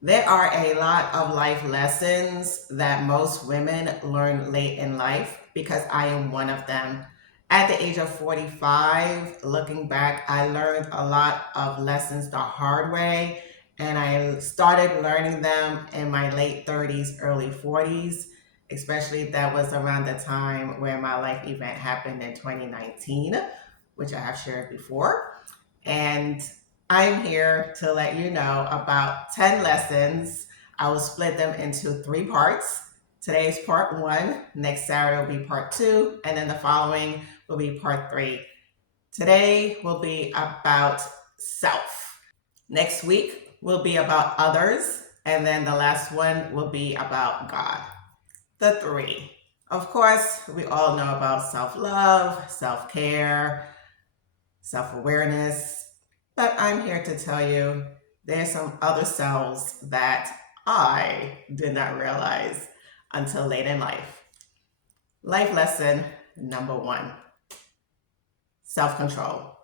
There are a lot of life lessons that most women learn late in life because I am one of them. At the age of 45, looking back, I learned a lot of lessons the hard way, and I started learning them in my late 30s, early 40s, especially that was around the time where my life event happened in 2019, which I have shared before. And I'm here to let you know about 10 lessons. I will split them into three parts. Today's part one, next Saturday will be part two, and then the following will be part three. Today will be about self. Next week will be about others, and then the last one will be about God. The three. Of course, we all know about self love, self care, self awareness. But I'm here to tell you there's some other selves that I did not realize until late in life. Life lesson number one, self control.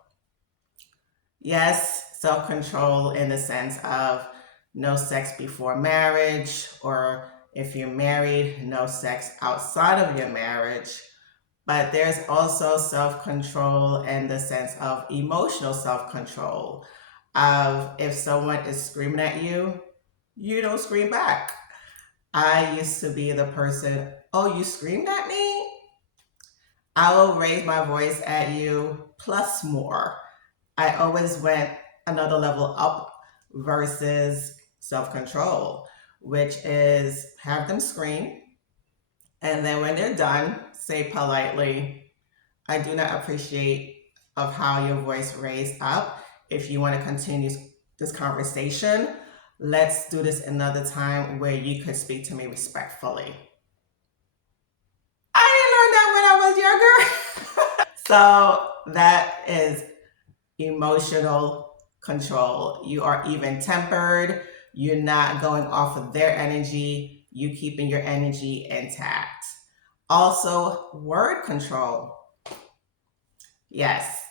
Yes, self control in the sense of no sex before marriage, or if you're married, no sex outside of your marriage. But there's also self control in the sense of emotional self control. Of if someone is screaming at you, you don't scream back. I used to be the person, oh, you screamed at me? I will raise my voice at you plus more. I always went another level up versus self control, which is have them scream. And then when they're done, say politely, I do not appreciate of how your voice raised up. If you want to continue this conversation, let's do this another time where you could speak to me respectfully. I didn't learn that when I was younger. So that is emotional control. You are even tempered. You're not going off of their energy. You keeping your energy intact. Also, word control. Yes,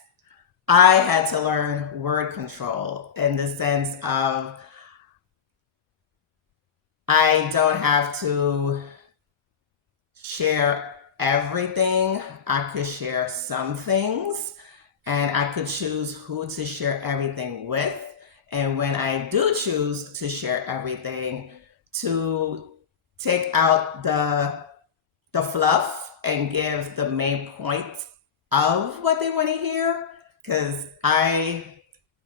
I had to learn word control in the sense of I don't have to share everything. I could share some things and I could choose who to share everything with. And when I do choose to share everything, to take out the fluff and give the main point of what they want to hear. Because I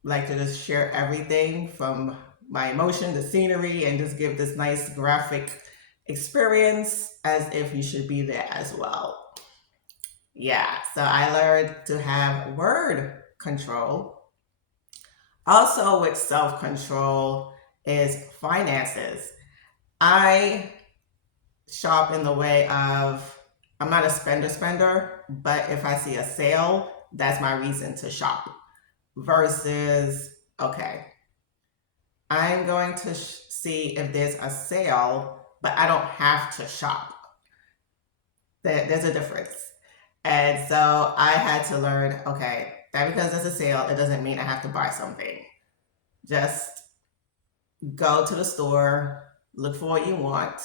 like to just share everything from my emotion, the scenery, and just give this nice graphic experience as if you should be there as well. Yeah, so I learned to have word control. Also, with self control is finances. I shop in the way of I'm not a spender, but if I see a sale, that's my reason to shop. Versus, okay, I'm going to see if there's a sale, but I don't have to shop. There's a difference. And so I had to learn, okay, that because there's a sale, it doesn't mean I have to buy something. Just go to the store, look for what you want.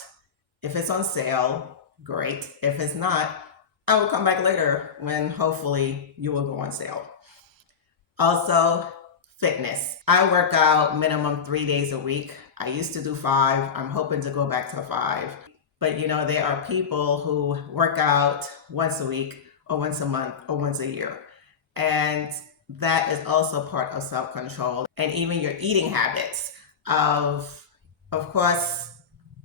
If it's on sale, great. If it's not, I will come back later when hopefully you will go on sale. Also, fitness. I work out minimum 3 days a week. I used to do five. I'm hoping to go back to five. But there are people who work out once a week or once a month or once a year. And that is also part of self control and even your eating habits. Of course,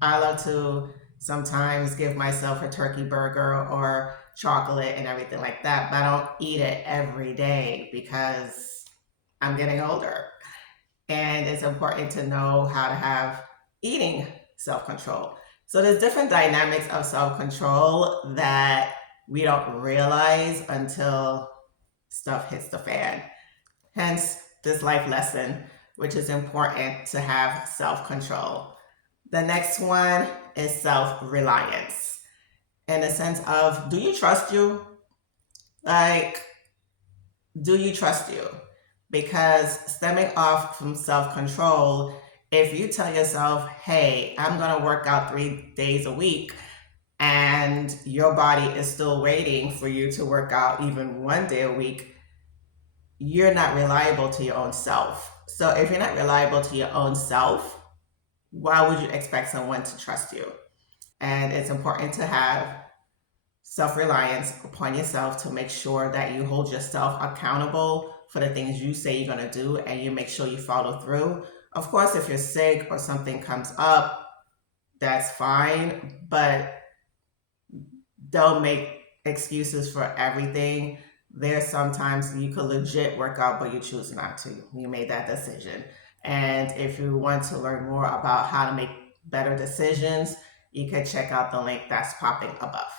I love to sometimes give myself a turkey burger or chocolate and everything like that, but I don't eat it every day because I'm getting older. And it's important to know how to have eating self control. So there's different dynamics of self control that we don't realize until stuff hits the fan. Hence, this life lesson, which is important to have self control. The next one is self reliance in the sense of do you trust you? Like, do you trust you? Because stemming off from self control If you tell yourself, hey, I'm going to work out 3 days a week, and your body is still waiting for you to work out even 1 day a week, you're not reliable to your own self. So if you're not reliable to your own self, why would you expect someone to trust you? And it's important to have self-reliance upon yourself to make sure that you hold yourself accountable for the things you say you're going to do and you make sure you follow through. Of course, if you're sick or something comes up, that's fine, but don't make excuses for everything. There's sometimes you could legit work out, but you choose not to. You made that decision. And if you want to learn more about how to make better decisions, you can check out the link that's popping above.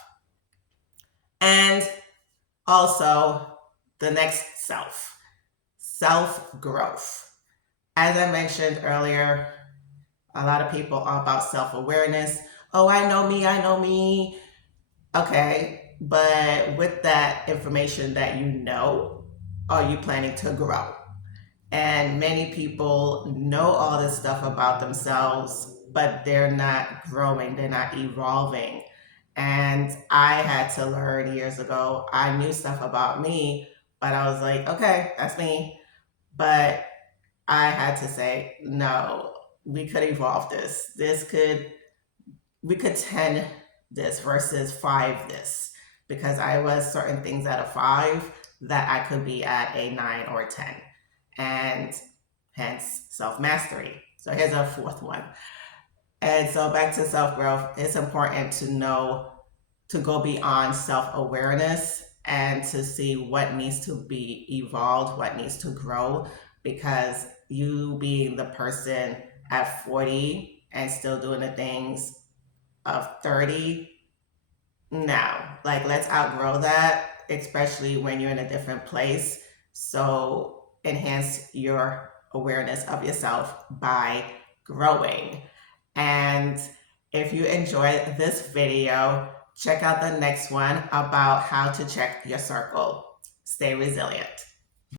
And also, the next self growth. As I mentioned earlier, a lot of people are about self awareness. Oh, I know me, I know me. Okay, but with that information that you know, are you planning to grow? And many people know all this stuff about themselves, but they're not growing, they're not evolving. And I had to learn years ago, I knew stuff about me, but I was like, okay, that's me. But I had to say, no, we could evolve this. We could 10 this versus 5 this, because I was certain things at a 5 that I could be at a 9 or 10, and hence self mastery. So here's our fourth one. And so back to self growth, it's important to know to go beyond self awareness and to see what needs to be evolved, what needs to grow, because you being the person at 40 and still doing the things of 30, no, like let's outgrow that, especially when you're in a different place. So enhance your awareness of yourself by growing. And if you enjoyed this video, check out the next one about how to check your circle. Stay resilient.